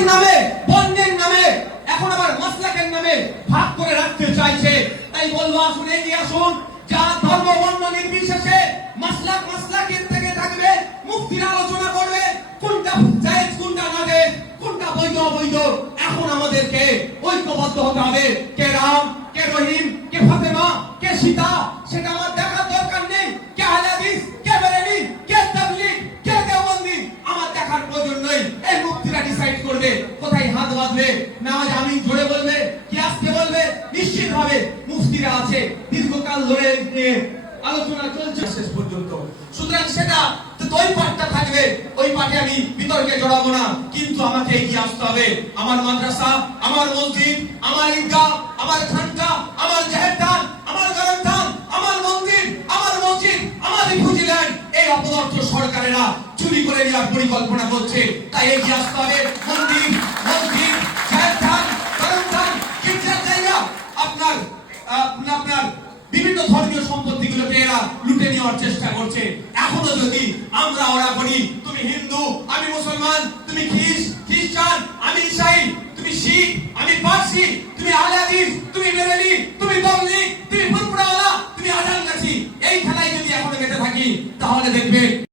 ধর্মের নামে বর্ণের নামে। এখন আবার মাসলাকের নামে ভাগ করে রাখতে চাইছে। তাই বলব, আসুন, এগিয়ে আসুন। যা ধর্ম বর্ণ নির্বিশেষে মাসলাক মাসলাকের থেকে থাকবে, মুক্তির আলোচনা করবে। কোনটা জায়েজ, কোনটা না কোনটা বৈধ, অবৈধ? এখন আমাদেরকে ঐক্যবদ্ধ হতে হবে। কে রাম, কে রহিম, কে ফাতেমা, কে সীতা, সেটা আমার ভাবে মুফতিরা আছে, দীর্ঘকাল ধরে নিয়ে আলোচনা চলছে। শেষ পর্যন্ত। সুতরাং সেটা ওই পাঠটা থাকবে, ওই পাঠে আমি বিতর্কে জড়াবো না। কিন্তু আমাকে এগিয়ে আসতে হবে। আমার মাদ্রাসা, আমার মসজিদ, আমার ঈদগাহ, আমার খানকা, আমার জাহেরদান আমার গরমদান আমার মন্দির, আমার মসজিদ, আমার রিফিউজি ল্যান্ড এই অপদার্থ সরকারেরা চুরি করে নেওয়ার পরিকল্পনা করছে। তাই এগিয়ে আসতে হবে। মন্দির, মসজিদ যাবতীয় সম্পত্তিগুলোকে এরা লুটে নেওয়ার চেষ্টা করছে। এখনও যদি আমরা ওরা করি তুমি হিন্দু, আমি মুসলমান, তুমি খ্রিস, খ্রিস্টান, আমি ইসাই, তুমি শিখ, আমি পার্সি, তুমি আলাদিস তুমি বেরেলি, তুমি বমলি তুমি ফুরফুরাওয়ালা তুমি আজান গাছি এই খেলায় যদি এখনও বেঁচে থাকি, তাহলে দেখবে